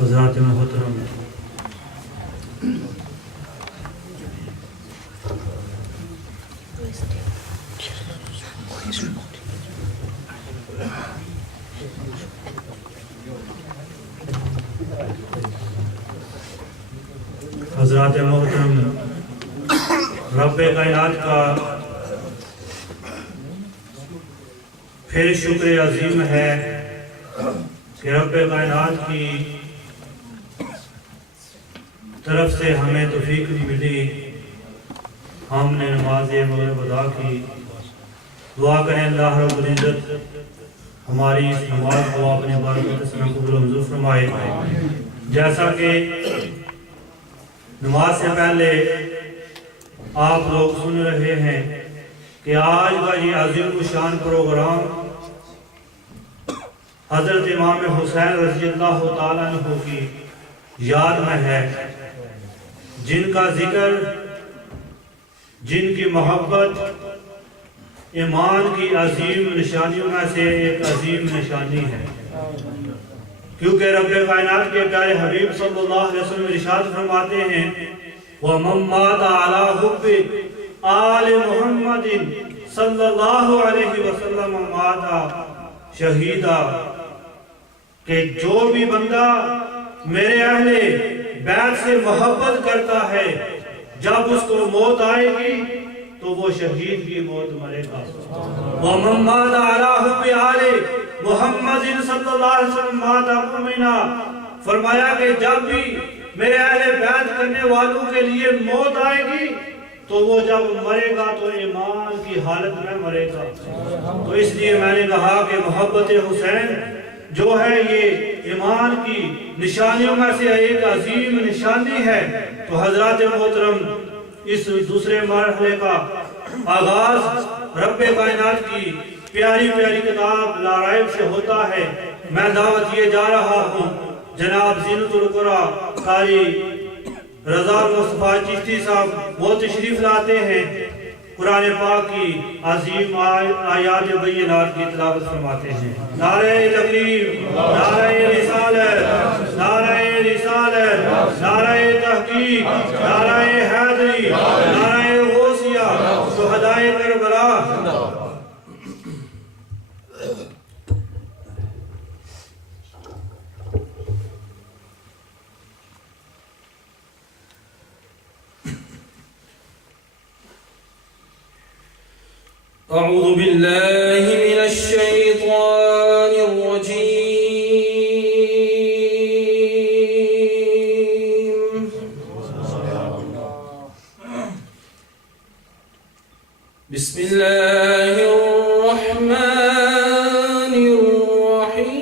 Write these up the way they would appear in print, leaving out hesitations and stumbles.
حضرات محترم، حضرات محترم، رب کائنات کا پھر شکر عظیم ہے کہ رب کائنات کی طرف سے ہمیں توفیق ملی، ہم نے نماز مغرب ادا کی۔ دعا کریں اللہ رب العزت ہماری اس نماز کو اپنے برکت سے قبول و منظور فرمائے۔ جیسا کہ نماز سے پہلے آپ لوگ سن رہے ہیں کہ آج کا یہ عظیم الشان پروگرام حضرت امام حسین رضی اللہ تعالیٰ عنہ کی یاد میں ہے، جن کا ذکر، جن کی محبت ایمان کی عظیم نشانیوں میں سے ایک عظیم نشانی ہے، کیونکہ رب کائنات کے پیارے حبیب صلی اللہ علیہ وسلم ارشاد فرماتے ہیں وَمَن مَّاتَ عَلَىٰ حُبِّ آلِ مُحَمَّدٍ صلی اللہ علیہ وسلم مَاتَ شہیدہ، کہ جو بھی بندہ میرے اہل بیت سے محبت کرتا ہے، جب اس کو موت آئے گی تو وہ شہید کی موت مرے گا۔ وَمَن مَّاتَ عَلَىٰ حُبِّ آلِ محمد صلی اللہ علیہ وسلم مَاتَ مُؤْمِنًا، فرمایا کہ جب بھی میرے اہل بیت کرنے والوں کے لیے موت آئے گی تو وہ جب مرے گا تو ایمان کی حالت میں مرے گا۔ تو اس لیے میں نے کہا کہ محبت حسین جو ہے یہ ایمان کی نشانیوں میں سے ایک عظیم نشانی ہے۔ تو حضرات محترم، اس دوسرے مرحلے کا آغاز رب کائنات کی پیاری پیاری کتاب لا ریب سے ہوتا ہے۔ میں دعوت یہ جا رہا ہوں، جناب زینت القرآ قاری رضا مصطفیٰ چشتی صاحب وہ تشریف لاتے ہیں، قرآن پاک کی عظیم آیات بینات کی تلاوت فرماتے ہیں۔ نعرہ تکبیر، نعرہ رسالت، نعرہ رسالت، نعرہ تحقیق، نعرہ حیدری، نعرہ غوثیہ، شہدائے کربلا۔ أعوذ بالله من الشيطان الرجيم بسم الله الرحمن الرحيم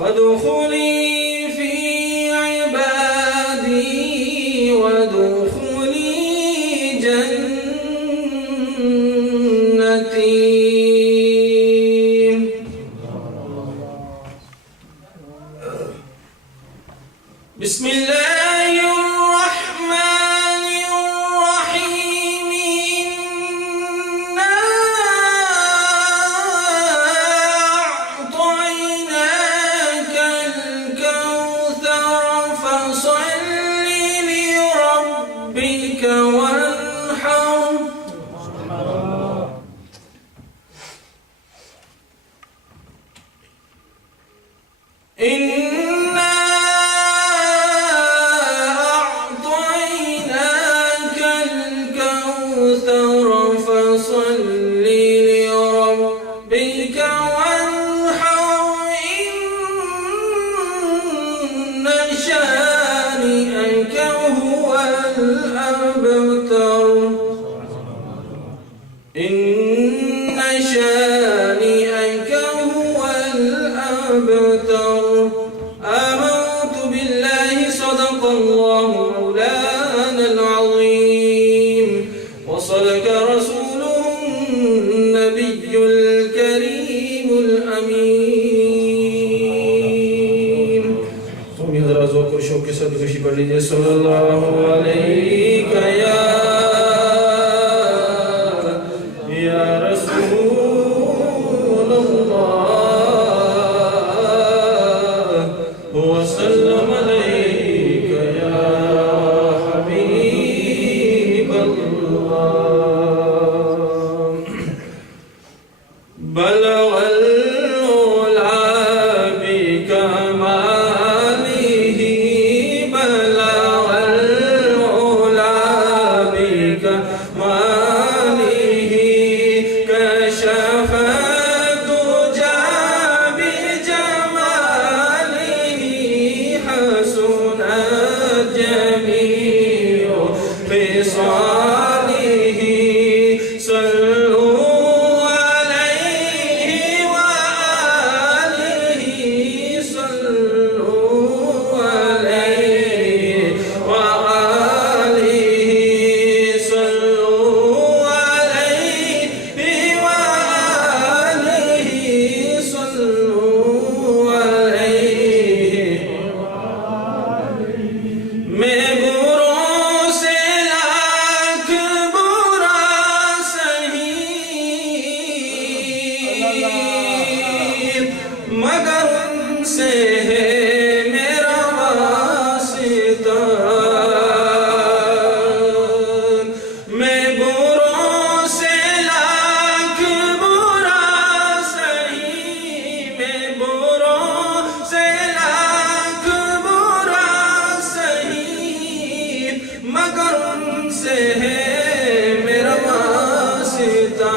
فادخلی فی عبادی وادخلی جنتی. بسم الله الرحمن الرحيم. إنا أعطيناك الكوثر فصل لربك وانحر. إنا أعطيناك الكوثر فصل لربك وانحر. إن شانئك هو الأبتر. إن شانئك هو الأبتر. آمنت بالله صدق الله مولانا العظيم وصدق رسوله النبي الكريم الأمين. قومی حضرات ذوق و شوق کے ساتھ خوشی پڑھ لیجیے. صلی اللہ علیہ یا رسول اللہ وسلم علیک یا حبیب اللہ. بلغ العلا بکمالہ بلغ العلا بکمالہ کشف الدجى بجمالہ حسنت جميع خصالہ. صلوا عليه وآله صلوا عليه وآله صلوا عليه وآله صلوا عليه. میں بروں سے لاکھ برا سہی مگر ان سے ہے میرا واسطہ. میں بروں سے لاکھ برا سہی میں بروں سے لاکھ برا سہی مگر ان سے ہے میرا واسطہ.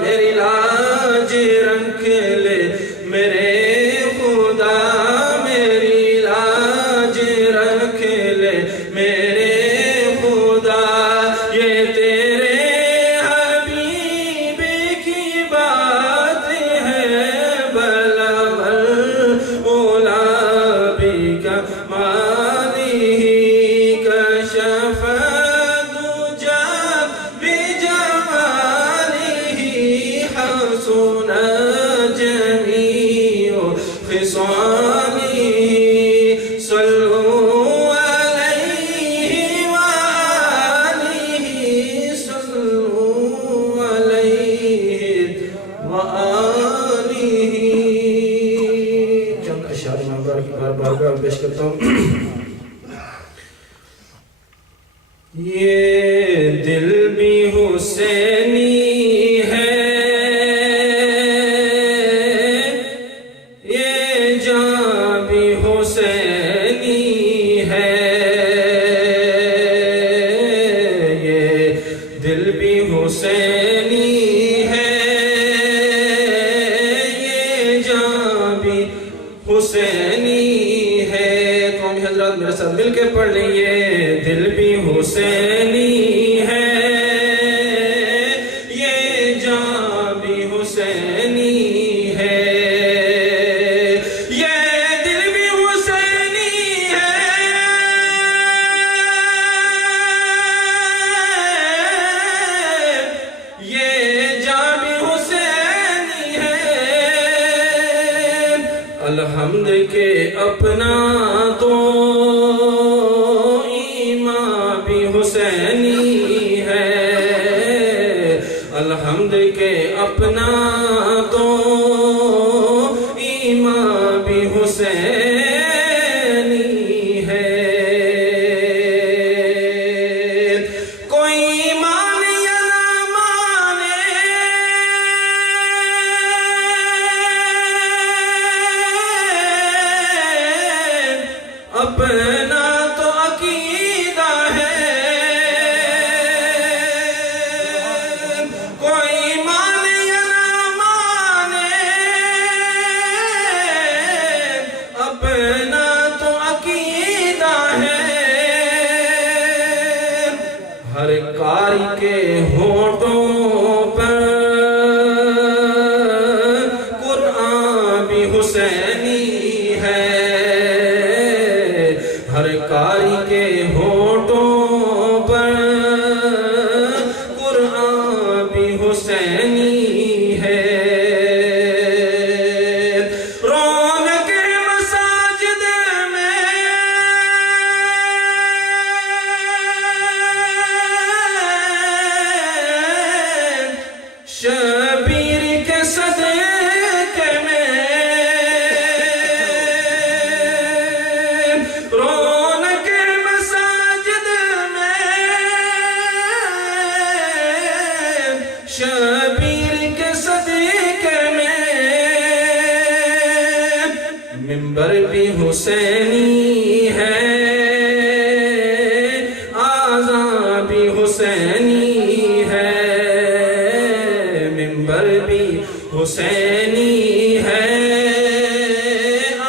میری لاج رکھ لے میرے خدا میری لاج رکھ لے میرے خدا. یہ تیرے حبیب کی بات ہے. بلغ العلا بکمالہ کشف الدجى بجمالہ حسنت جميع خصالہ. صلوا عليه وآله صلوا عليه وآله. چند اشعار میں بارگاہ پیش کرتا ہوں. یہ دل بھی حسینی ہے یہ جان بھی حسینی ہے. یہ دل بھی حسینی ہے یہ جان بھی حسینی ہے. قومی حضرات میرے ساتھ مل کے پڑھ لئیے. دل بھی حسینی ہے یہ جان بھی حسینی ہے. یہ الحمد کے اپنا تو ایمان بھی حسینی ہے، الحمد کے اپنا تو ایمان بھی حسینی ہے۔ کوئی مانے یا نہ مانے، اپنا تو عقیدہ ہے، کوئی مانے یا نہ مانے، اپنا تو عقیدہ ہے۔ ہر قاری کے ہونٹوں پر قرآن بھی حسینی ہے، ہر قاری کے ہونٹوں پر قرآن بھی حسینی ہے۔ رونق مساجد میں شبیر کے صدقے میں، رونق مساجد میں شبیر کے صدقے میں، منبر بھی حسینی ہے، آذان بھی حسینی ہے، منبر بھی حسینی ہے،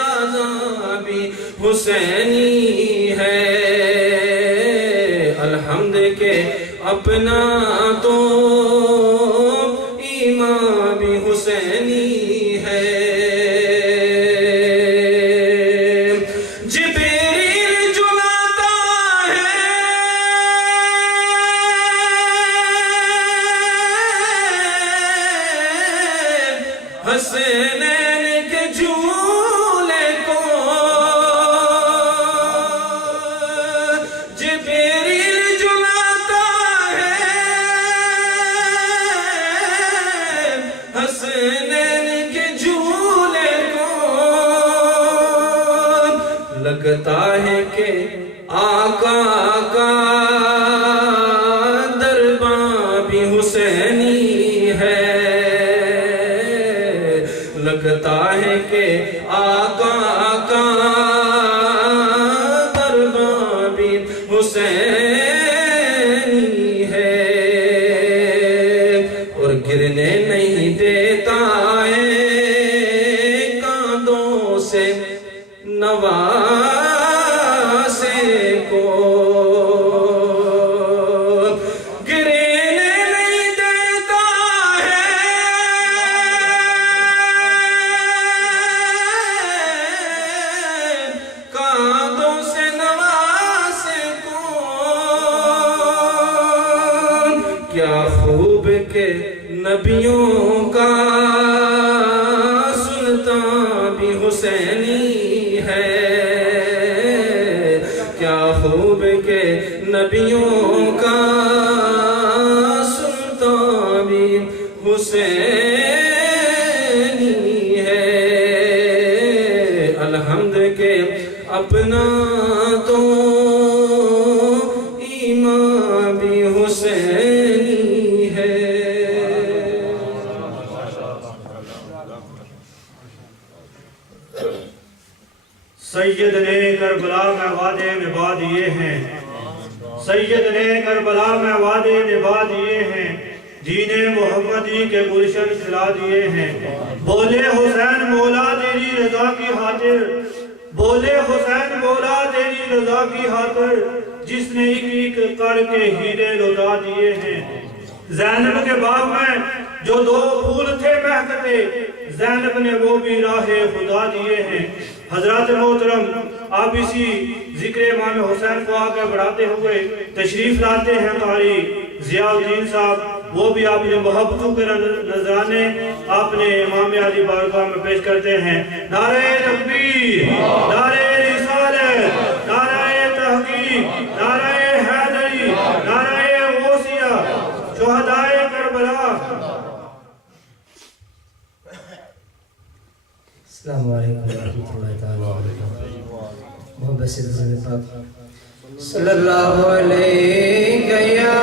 آذان بھی حسینی ہے۔ الحمد کے اپنا تو ایمان بھی حسینی ہے۔ جبریل جلاتا ہے حسنین کے جھولے کو، جبریل جلاتا ہے حسنین کے جھولے کو، لگتا ہے کہ آقا کا درباں بھی حسینی ہے، لگتا ہے کہ آقا کا درباں بھی حسینی ہے، اور گرنے نہیں دیتا ہے کاندھوں سے نواسے کو، گرنے نہیں دیتا ہے کاندھوں سے نواسے کو۔ کیا خوب کہ نبیوں کا سلطان بھی حسینی ہے، کیا خوب کہ نبیوں کا سلطان بھی حسینی ہے۔ الحمد کے اپنا تو ایمان بھی حسینی ہے۔ سید نے کربلا میں وعدے نبھا دیے ہیں، سید نے کربلا میں وعدے نبھا دیے ہیں، دین محمدی کے گلشن کھلا دیے ہیں۔ بولے حسین مولا تیری رضا کی خاطر، بولے حسین مولا تیری رضا کی خاطر، جس نے ایک ایک کر کے ہیرے لوٹا دیے ہیں۔ زینب کے باغ میں جو دو پھول تھے مہکتے، زینب نے وہ بھی راہ خدا دیے ہیں۔ حضرات محترم، آپ اسی ذکر امام حسین کو آگے بڑھاتے ہوئے تشریف لاتے ہیں قاری ضیاء الدین صاحب، وہ بھی آپ نے محبتوں کے نذرانے اپنے امام علی بارگاہ میں پیش کرتے ہیں۔ نعرہ تکبیر، نعرہ رسالت، نعرہ تحقیق، نعرہ حیدری، نعرہ غوثیہ، شہدائے کربلا۔ السلام علیکم ورحمۃ اللہ تعالی وبرکاتہ۔ محبت سے رسول پاک صلی اللہ علیہ یا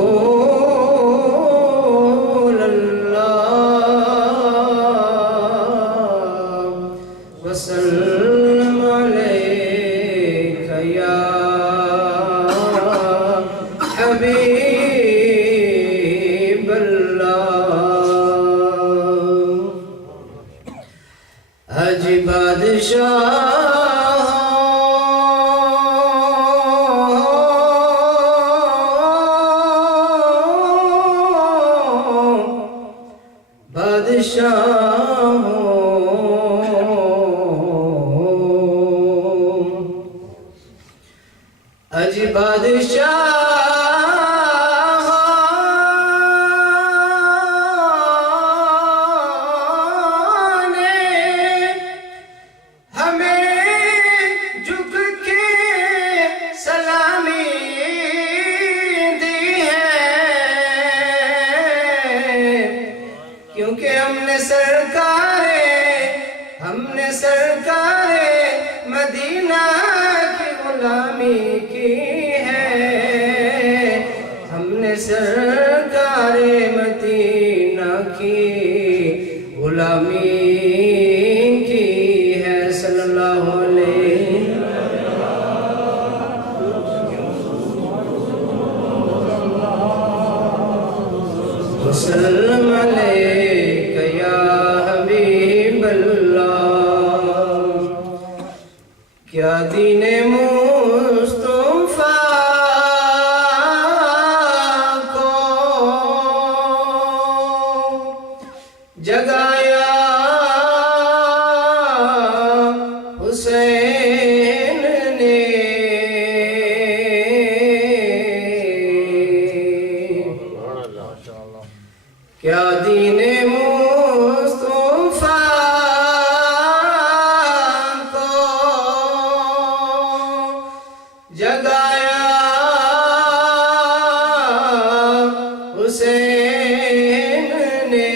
رسول اللہ وسلم علیک یا حبیب بادشاہ اج بادشاہ ہم نے سرکار مدینہ کی غلامی کی ہے، ہم نے سرکار مدینہ کی غلامی کی ہے صلی اللہ علیہ وسلم علیہ یا حبیب اللہ۔ کیا دین مصطفیٰ کو جگایا حسین نے، کیا دین مصطفیٰ کو جگایا حسین نے،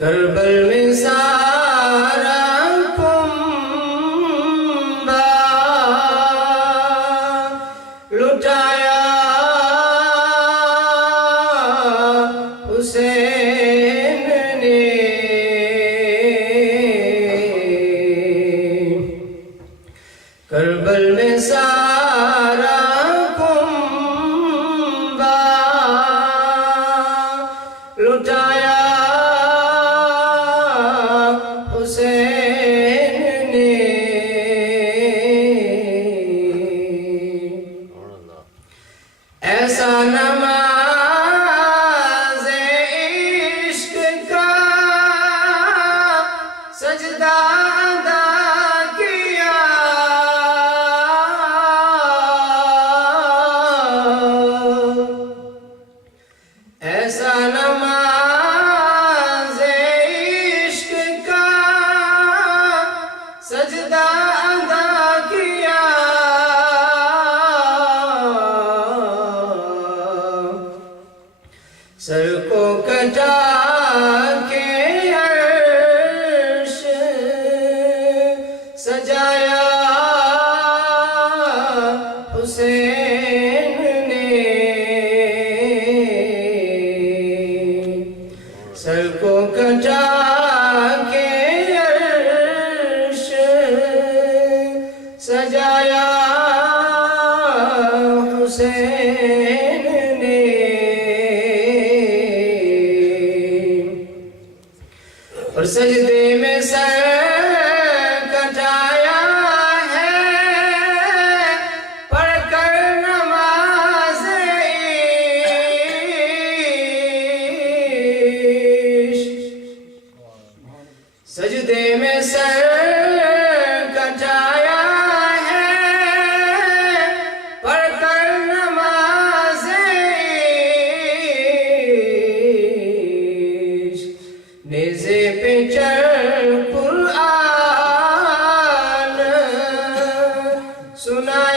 کربل میں سارا لٹایا حسین نے، کربل میں سارا کنبہ لٹایا حسین نے، ایسا نماز عشق کا سجدہ ادا کیا، ایسا نماز عشق کا سجدہ ادا کیا، سر کو کٹا کے عرش سجایا حسین نے، سر کو کٹا کے عرش سجایا حسین نے، اور سجدے میں سر کٹایا ہے پڑھ کر نماز عشق، سجدے میں سر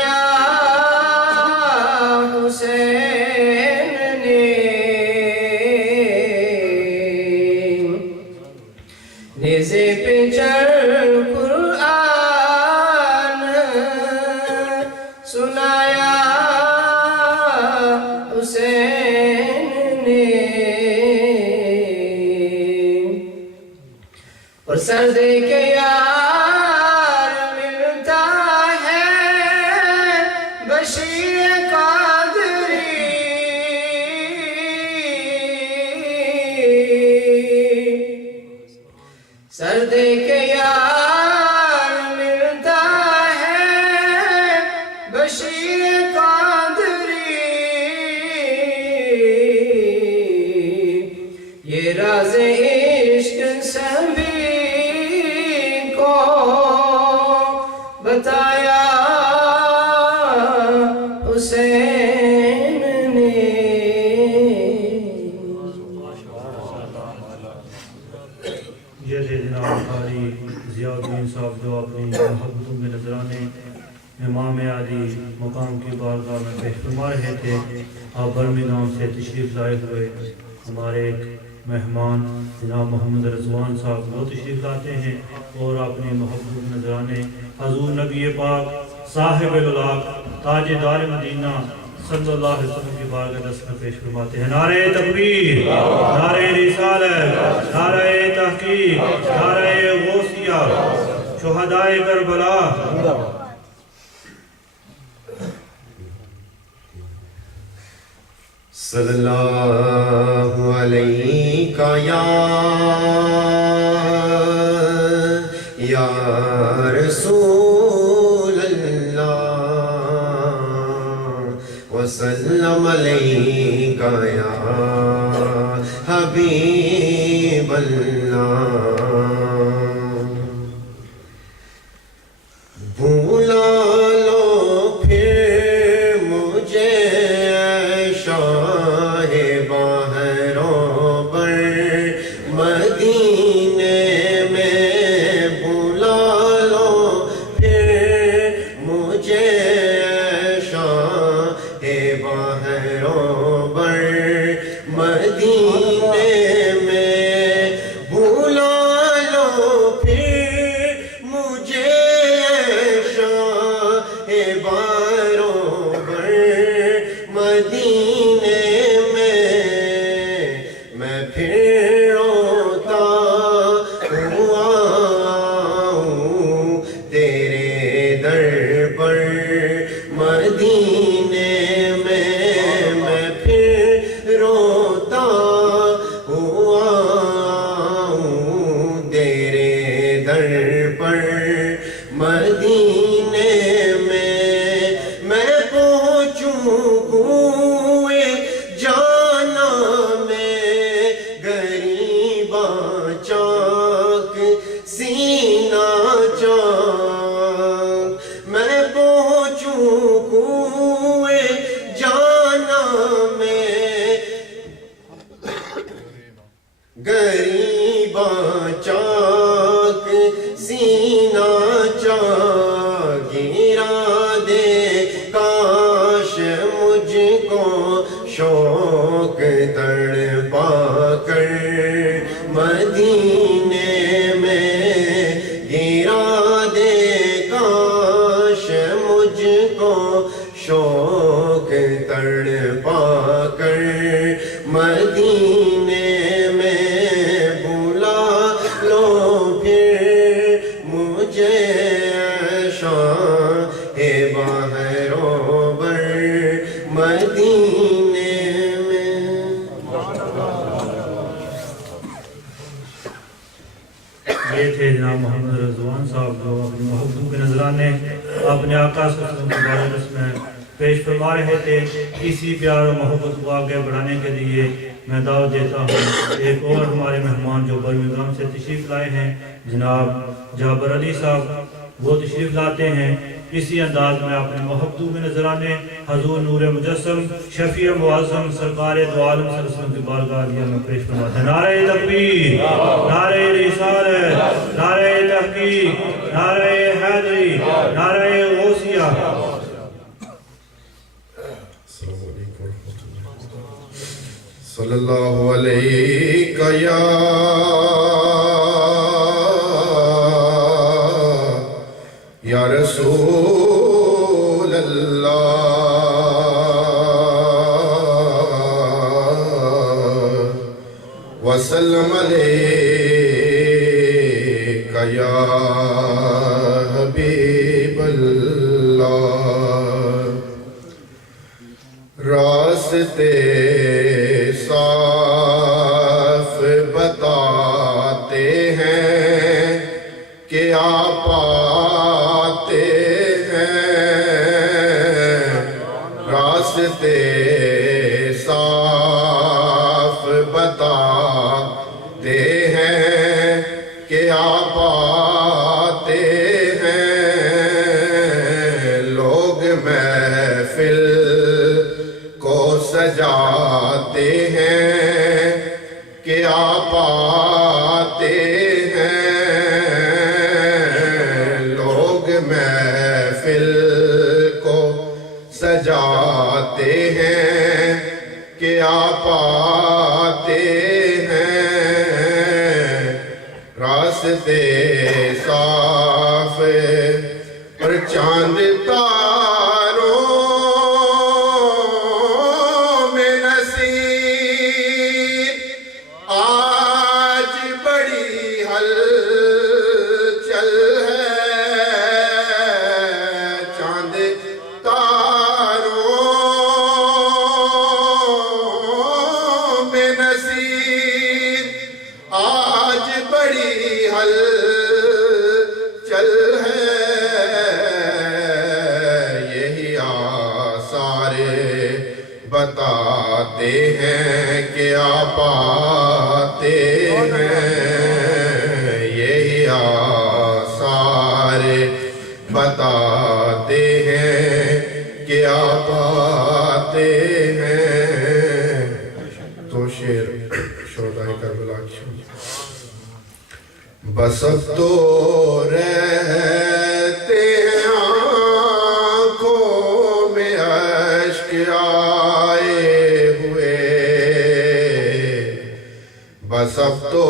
سنایا حسین نے نیزے پہ چڑھ قرآن سنایا حسین نے اور سر دے کے یار ملتا ہے بشیر قادری سر دے کے یار ملتا ہے بشیر قادری یہ راز عشق سبھی کو بتایا حسین نے یہ تھے جناب قاری ضیاء الدین صاحب جو اپنی محبتوں میں نذرانے امام عالی مقام کی بارگاہ میں پیش فرما رہے تھے. آپ برمنگھم سے تشریف لائے ہوئے ہمارے ایک مہمان جناب محمد رضوان صاحب وہ تشریف لاتے ہیں اور اپنی محبوب نذرانے حضور نبی پاک صاحب الولاق تاجدار مدینہ صلی اللہ علیہ وسلم کی بارگاہ دست میں پیش فرماتے ہیں. نعرہ تکبیر، نعرہ رسالت، نعرہ تحقیق، نعرہ غوثیہ، شہدائے کربلا. صلی اللہ علیہ یا رسول اللہ وسلم علیہ یا حبیب اللہ. بھولا لو پھر مجھے شاہ باہروں پر مدینے میں. بھولا لو پھر مجھے شاہ باہروں پر مدینے میں. بھولا لو پھر مجھے شاہ باہروں پر مدینے میں. میں پھر روتا ہوا ہوں تیرے در پر مدینے میں. میں پھر روتا ہوا ہوں تیرے در پر مدینے میں. میں پہنچوں کوئے جانا میں غریباں چاک سینہ چاک. میں پہنچوں کوئے جانا میں غریباں چاک سینہ چاک. گرا دے کاش مجھ کو شوق تڑپا کر مدینے میں. گرا دے کاش مجھ کو شوق تڑپا کر مدینے میں. بلا لو پھر مجھے شاہ باہروں پر مدینے میں. یہ تھے جناب محمد رضوان صاحب جو اپنی محبوب کے نذرانے اپنے آقا صلی اللہ علیہ وسلم کی بارگاہ میں پیش فرما رہے تھے. اسی پیار و محبت کو آگے بڑھانے کے لیے میں دعوت دیتا ہوں ایک اور ہمارے مہمان جو برمنگھم سے تشریف لائے ہیں جناب جابر علی صاحب وہ تشریف لاتے ہیں. اسی انداز میں اپنے محبوب نذرانے حضور نور مجسم شفیع معظم سرکار دو عالم صلی اللہ علیہ وسلم کی بارگاہ عالیہ میں پیش فرماتے ہیں. نعرہ تکبیر، نعرہ رسالت، نعرہ تحقیق، نعرہ حیدری، نعرہ غوثیہ. صلی اللہ علیہ یا رسول اللہ وسلم علیک یا حبیب اللہ راستے صاف بتاتے ہیں کہ آپ آتے ہیں راستے صاف بتاتے ہیں کہ آپ آتے ہیں لوگ محفل کو سجاتے ہیں کہ آپ آتے ہیں لوگ محفل کو سجاتے ہیں کہ آپ آتے ہیں راستے صاف اور چاند تاروں میں نصیب آج بڑی ہلچل ہے چاند تاروں میں نصیب آج بڑی ہلچل ہے یہی آثار بتاتے ہیں کہ آپ آتے ہیں یہی آثار بتاتے ہیں کہ آپ آتے ہیں تو شعر شہدائے کربلا کی بس اب تو رہتے ہیں آنکھوں میں اشک آئے ہوئے بس اب تو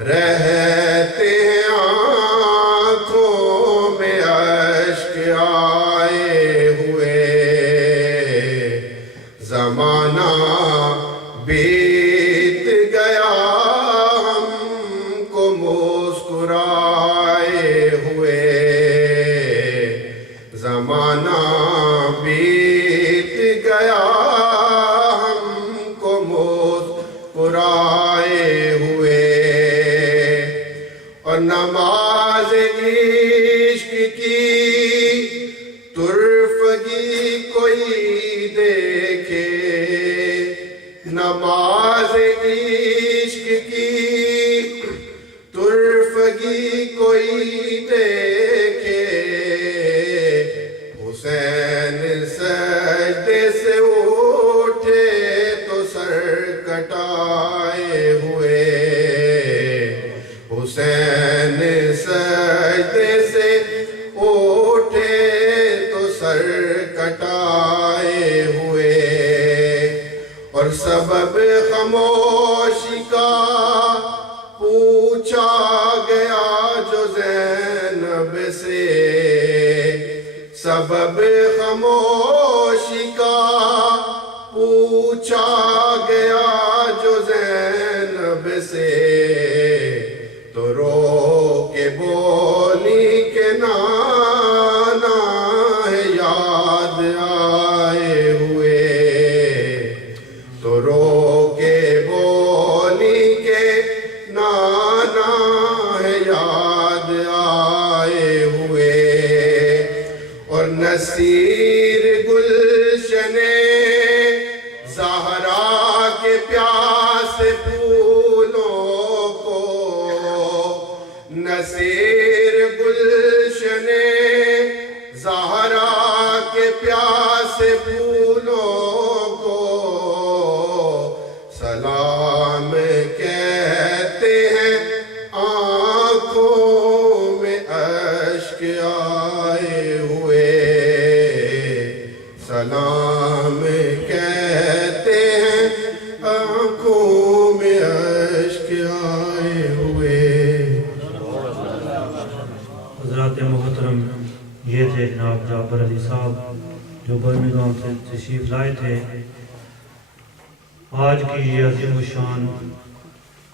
رہتے ہیں آنکھوں میں اشک آئے ہوئے زمانہ بیت گیا ہم کو مسکرائے ہوئے زمانہ بیت گیا ہم کو مسکرائے ہوئے اور نماز عشق کی طرفگی کوئی دیکھے نماز عشق کی طرفگی کوئی دیکھے حسین سجدے سے اٹھے تو سر کٹائے ہوئے حسین سجدے سے اٹھے تو سر کٹائے ہوئے اور سبب خاموشی کا پوچھا گیا جو زینب سے سبب خاموشی کا پوچھا گیا جو زینب سے تو رو کے بولی کہ نانا ہے یاد آئے ہوئے تو رو کے بولی کہ نانا ہے یاد آئے ہوئے اور نصیر گلشن زہرا کے پیاسے پھولوں کو نصیر گلشن زہرا کے پیاسے پھولوں کو سلام کہتے ہیں آنکھوں میں اشک آئے ہوئے سلام کہتے ہیں جو برمنگھم سے تشریف لائے تھے. آج کی یہ عظیم الشان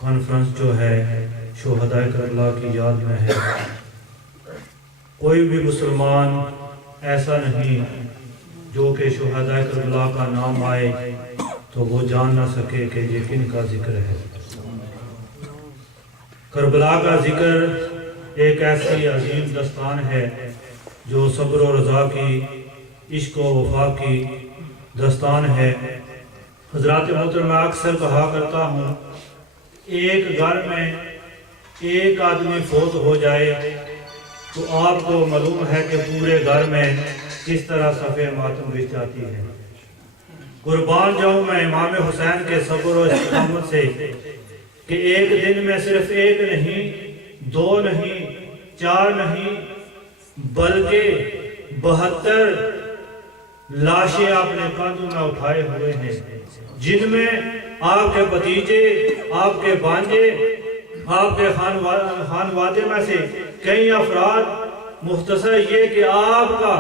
کانفرنس جو ہے شہدائے کربلا کی یاد میں ہے. کوئی بھی مسلمان ایسا نہیں جو کہ شہدائے کربلا کا نام آئے تو وہ جان نہ سکے کہ یہ کن کا ذکر ہے. کربلا کا ذکر ایک ایسی عظیم داستان ہے جو صبر و رضا کی، عشق و وفا کی داستان ہے. حضرات محترم، میں اکثر کہا کرتا ہوں، ایک گھر میں ایک آدمی فوت ہو جائے تو آپ کو معلوم ہے کہ پورے گھر میں کس طرح صفحہ ماتم بچھ جاتی ہے. قربان جاؤں میں امام حسین کے صبر و استقامت سے کہ ایک دن میں صرف ایک نہیں، دو نہیں، چار نہیں، بلکہ 72 لاشیں آپ نے کاندھوں میں اٹھائے ہوئے ہیں، جن میں آپ کے بھتیجے، آپ کے بانجے، آپ کے خانوادے میں سے کئی افراد، مختصر یہ کہ آپ کا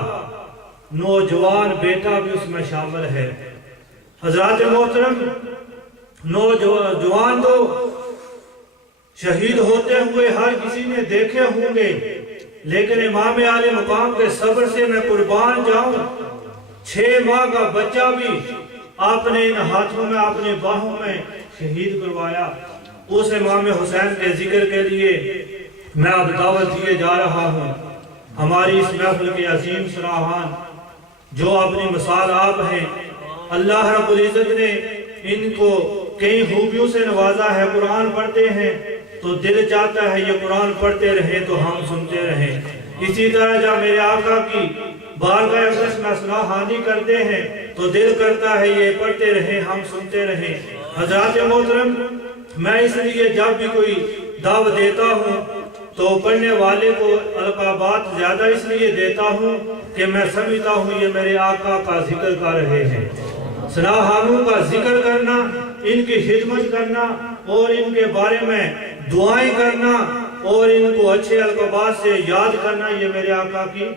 نوجوان بیٹا بھی اس میں شامل ہے. حضرات محترم، نوجوان تو شہید ہوتے ہوئے ہر کسی نے دیکھے ہوں گے، لیکن امام عالی مقام کے صبر سے میں قربان جاؤں، 6 ماہ کا بچہ بھی اپنے ان ہاتھوں میں، اپنے باہوں میں شہید کروایا. اس امام حسین کے ذکر کے لیے میں اب دعوت دیے جا رہا ہوں. ہماری اس محفل کے عظیم سراہان جو اپنی مثال آپ ہیں، اللہ رب العزت نے ان کو کئی خوبیوں سے نوازا ہے. قرآن پڑھتے ہیں تو دل چاہتا ہے یہ قرآن پڑھتے رہیں تو ہم سنتے رہیں. اسی طرح جب میرے آقا کی بارگاہ اقدس میں سراہانی کرتے ہیں تو دل کرتا ہے یہ پڑھتے رہیں، ہم سنتے رہیں. حضرات محترم، میں اس لیے جب بھی کوئی دعوت دیتا ہوں تو پڑھنے والے کو القابات زیادہ اس لیے دیتا ہوں کہ میں سمجھتا ہوں یہ میرے آقا کا ذکر کر رہے ہیں. سراہانوں کا ذکر کرنا، ان کی خدمت کرنا اور ان کے بارے میں دعائیں کرنا اور ان کو اچھے القابات سے یاد کرنا، یہ میرے آقا کی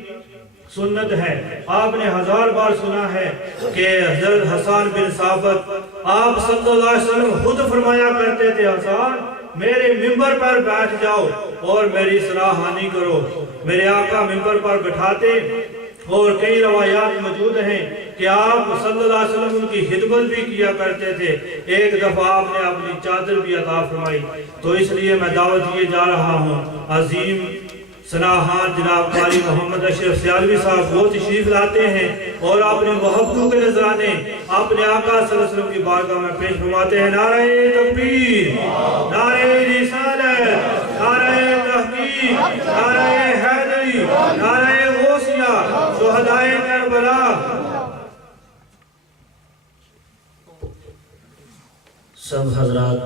سنت ہے. آپ نے 1000 بار سنا ہے کہ حضرت حسان بن ثابت، آپ صلی اللہ علیہ وسلم خود فرمایا کرتے تھے، حسان میرے ممبر پر بیٹھ جاؤ اور میری سراہانی کرو. میرے آقا ممبر پر بٹھاتے، اور کئی روایات موجود ہیں کہ آپ صلی اللہ علیہ وسلم ان کی خدمت بھی کیا کرتے تھے. ایک دفعہ آپ نے اپنی چادر بھی عطا فرمائی. تو اس لیے میں دعوت دیے جا رہا ہوں. عظیم سناہان جناب قاری محمد اشرف سیالوی صاحب وہ تشریف لاتے ہیں اور اپنی محبتوں کے نذرانے اپنے آقا صلی اللہ علیہ وسلم کی بارگاہ میں پیش فرماتے ہیں. نعرہ تکبیر، نعرہ رسالت، نعرہ تحقیق، نعرہ حیدری، نعرہ غوثیہ، شہدائے کربلا. سب حضرات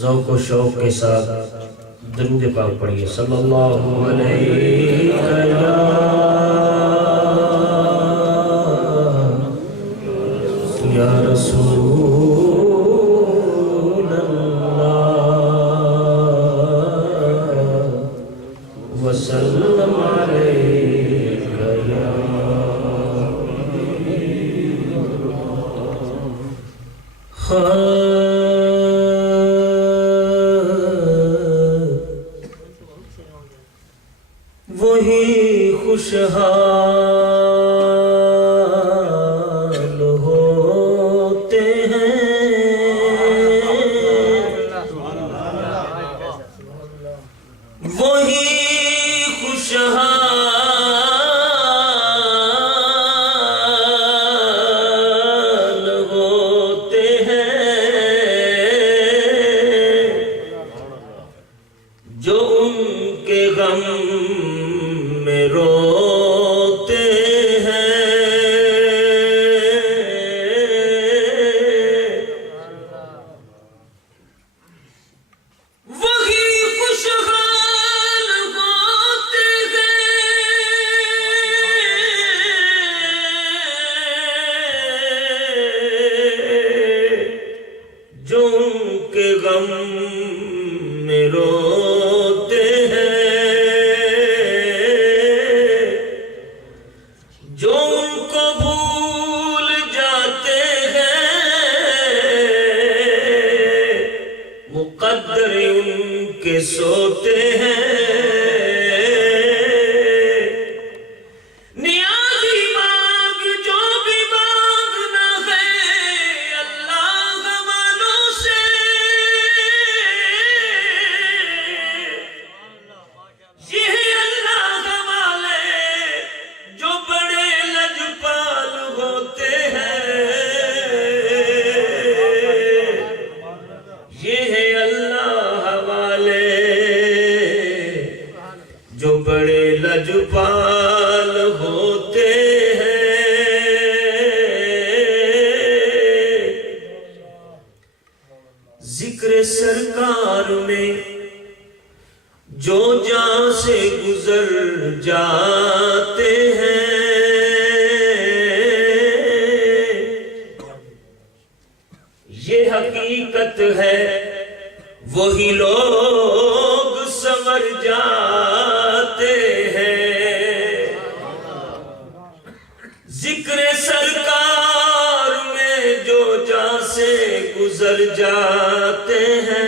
ذوق و شوق کے ساتھ درود پاک پڑھیے. صلی اللہ علیہ یا رسول اللہ وسلم علیکہ یا وہی خوشحال ہوتے ہیں وہی خوشحال ہوتے ہیں جو ان کے غم میں روتے ہیں. وہی خوشحال ہوتے ہیں جو ان کے غم میں روتے ہیں. جو ان کو کے سوتے ہیں نیازی مانگ جو بھی مانگنا ہے اللہ والوں سے یہ اللہ والے جو بڑے لجپال ہوتے ہیں یہ ہے اللہ والے جو بڑے لجپال ہوتے ہیں ذکر سرکار میں جو جہاں سے گزر جاتے ہیں یہ حقیقت ہے وہی لوگ سمجھ جاتے ہیں ذکر سرکار میں جو جہاں سے گزر جاتے ہیں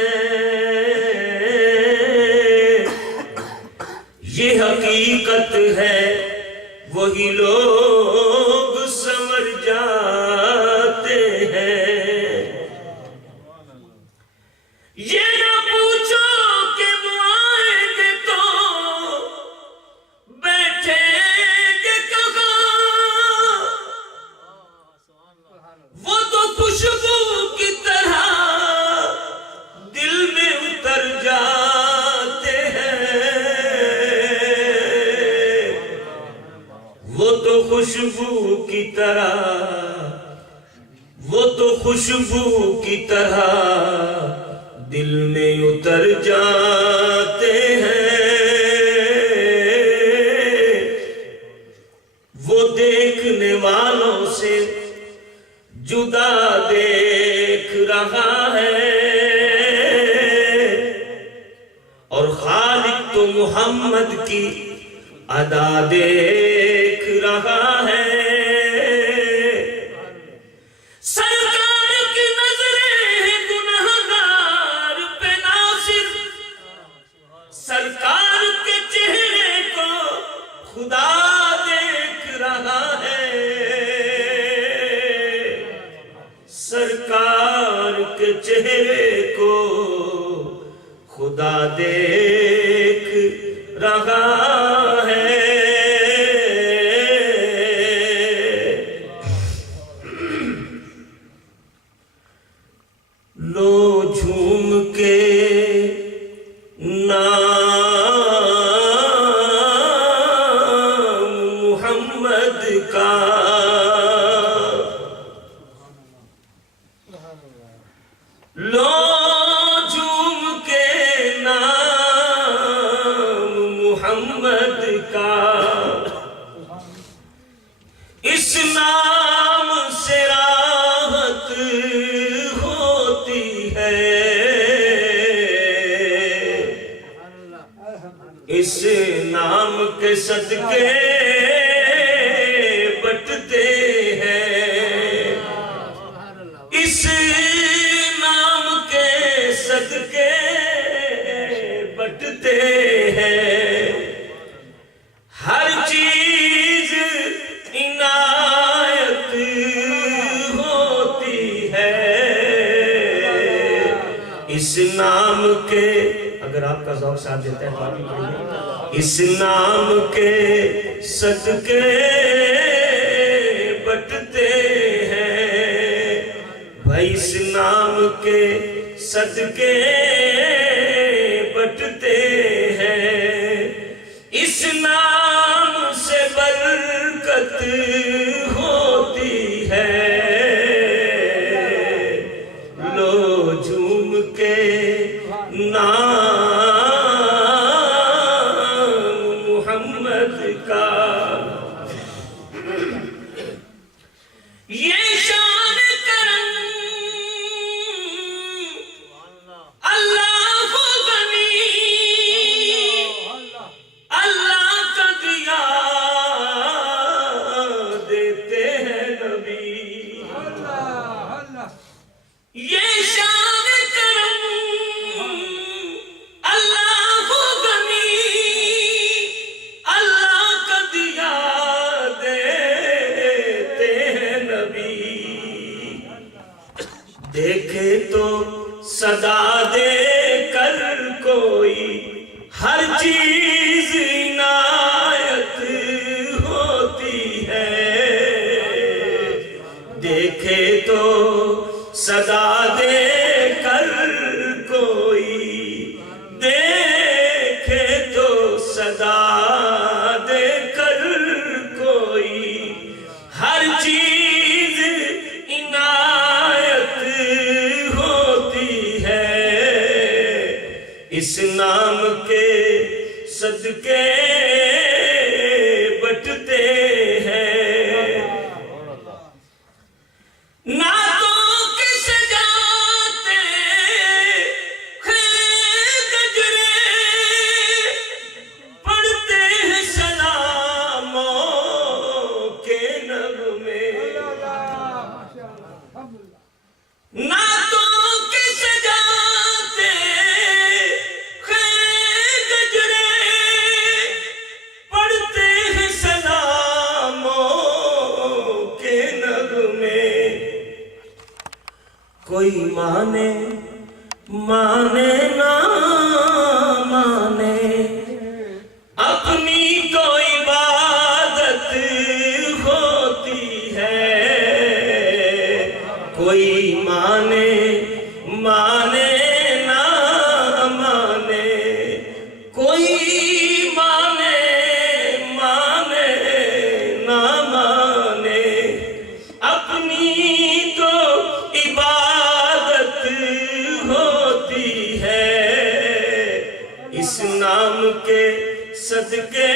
یہ حقیقت ہے وہی لوگ سمجھ جاتے ہیں یہ نہ پوچھو کہ وہ آئیں گے تو بیٹھیں گے کہاں وہ تو خوشبو کی طرح دل میں اتر جاتے ہیں وہ تو خوشبو کی طرح وہ تو خوشبو کی طرح دل میں اتر جاتے ہیں وہ دیکھنے والوں سے جدا دیکھ رہا ہے اور خالق تو محمد کی ادا دیکھ رہا ہے سرکار کی نظریں ہیں گنہگار پہ ناصر سرکار کے چہرے کو خدا دیکھ رہا ہے سرکار کے چہرے کو خدا دیکھ رہا ہے لو جھوم کے نام محمد کا لو جھوم کے نام محمد کا اس نام سے راحت ہوتی ہے اس نام کے صدقے بٹتے ہیں اس نام کے صدقے بٹتے ہیں ہر چیز عنایت ہوتی ہے اس نام کے اگر آپ کا ذوق ساتھ دیتا ہے باقی پڑھیے اس نام کے صدقے بٹتے ہیں بھائی اس نام کے صدقے بٹتے ہیں اس نام سے برکت ہوتی ہے لو جھوم کے نام محمد کا یہ شان کرم اللہ غنی اللہ کا دیا دیتے ہیں نبی یہ شان کرم اللہ دیکھے تو صدا دے کر کوئی ہر چیز عنایت ہوتی ہے دیکھے تو صدا دے کر کوئی دیکھے تو صدا دے کر کوئی ہر چیز عنایت ہوتی ہے اس نام کے صدقے بٹتے ہیں نعتوں کے سجاتے ہیں گجرے پڑھتے ہیں سلاموں کے نغمے نعتوں کے سجاتے ہیں گجرے پڑھتے ہیں سلاموں کے نغمے کوئی مانے مانے نہ مانے اپنی تو عبادت ہوتی ہے کوئی مانے مانے نہ مانے کوئی مانے مانے نہ مانے اپنی تو عبادت ہوتی ہے اس نام کے صدقے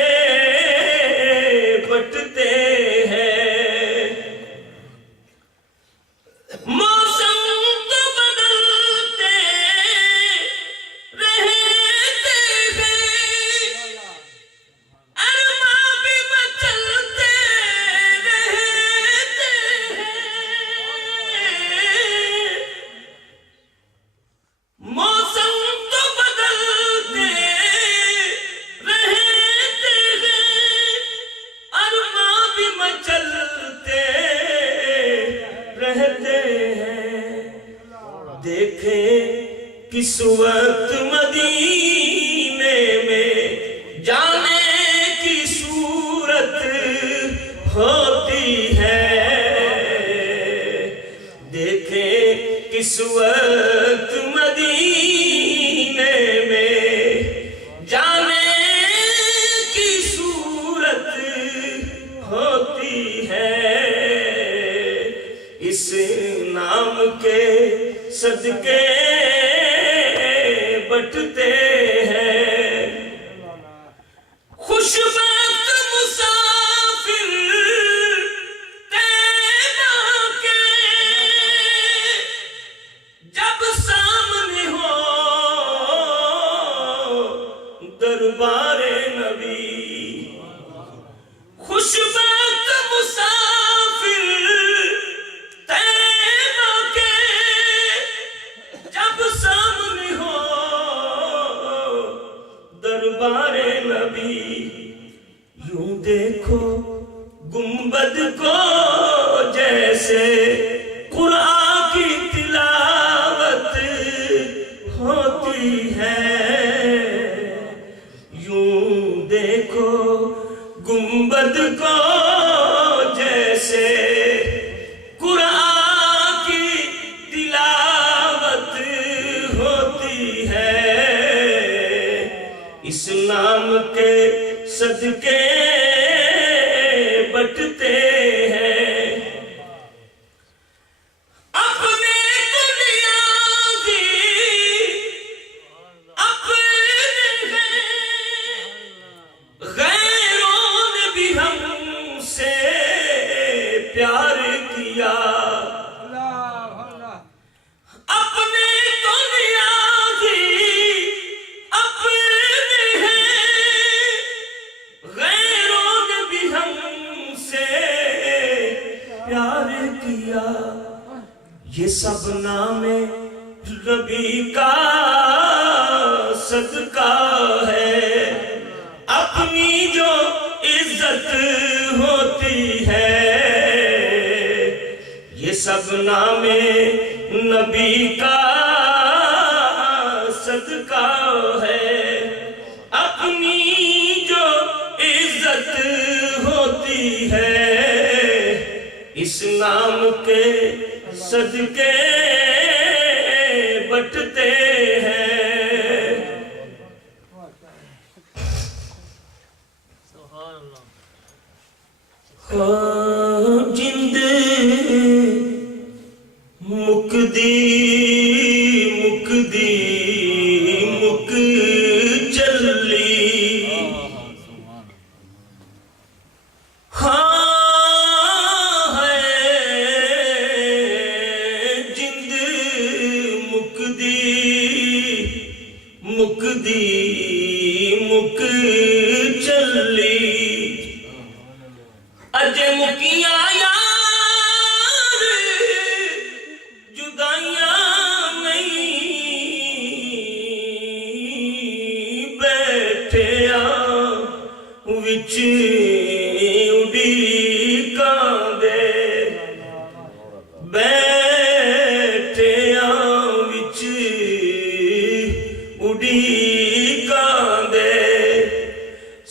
بٹتے ہیں موسم تو بدلتے رہتے ہیں ارماں بھی مچلتے رہتے ہیں موسم تو بدلتے رہتے ہیں ارماں بھی مچلتے رہتے ہیں دیکھے کس وقت مدینے میں جانے کی صورت ہوتی ہے دیکھے کس وقت مدینے میں جانے کی صورت ہوتی ہے اس نام کے صدقے بٹتے ہیں خوشبخت مسافر طیبہ کے جب سامنے ہو دربار نبی خوشبخت مسافر طیبہ کے جب سامنے ہو دربار نبی یوں دیکھو گنبد کو جیسے قرآن کی تلاوت ہوتی ہے یوں دیکھو گنبد کو جیسے قرآن کی تلاوت ہوتی ہے اس نام کے صدقے بٹتے ہیں اپنے بنیادی اپنے ہیں غیروں نے بھی ہم سے پیار کیا اپنے تو نیازی اپنے ہیں غیروں نے بھی ہم سے پیار کیا یہ سب نام نبی کا صدقہ ہے اپنی جو عزت ہوتی ہے یہ سب نام نبی کا صدقہ ہے، اپنی جو عزت ہوتی ہے اس نام کے صدقے بٹتے ہیں۔ جند مکدی مکدی مک چلی، ہاں ہے جند مکدی مکدی مک چلی، اجے مکیاں یار جدائیاں نہیں، بیٹھے وچ اڈیکاں دے، بیٹھے وچ اڈیکاں دے،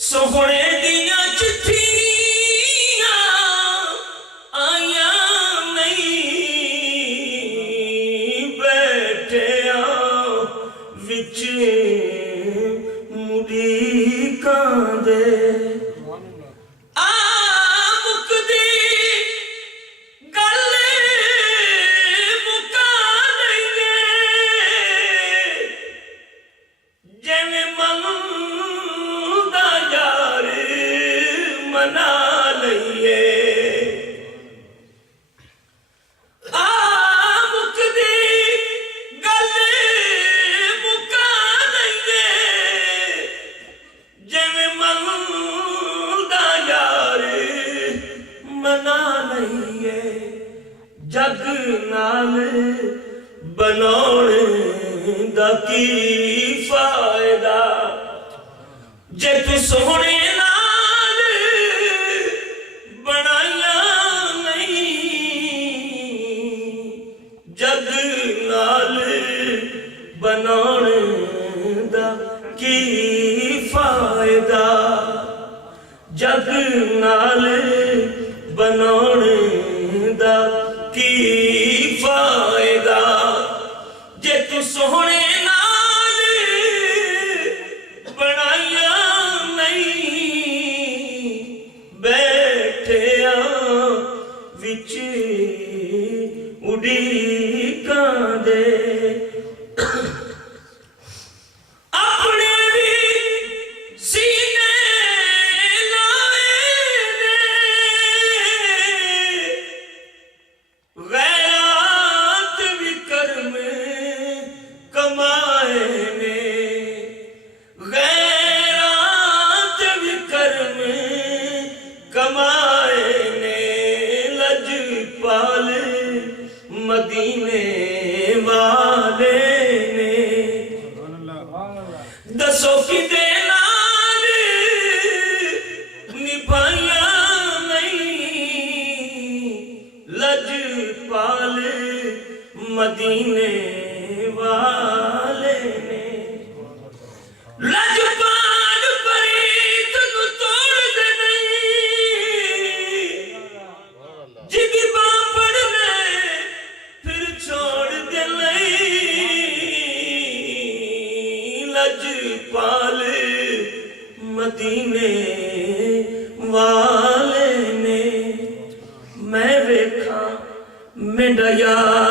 سوہنے دیاں چٹھیاں آیاں نہیں، بیٹھے وچ اڈیکاں دے، جگ نال بناؤن دا کی فائدہ، جے تو سونے نال بنائیاں نہیں، جگ نال بناؤن دا کی فائدہ، جگ نال بناؤن دا کی فائدہ، جے تو سونے نال بنائیاں نہیں، بیٹھے وچ اڈیکاں دے، مدینے والے نے دسو کدے نال نبھائیاں نہیں، لجپال مدینے والے نے، لجپال پریت نو توڑ دے نہیں، جدی باں پڑھنے پھر چھوڑ دے نہیں، لجپال مدینے والے نے، میں ویکھاں میرا یار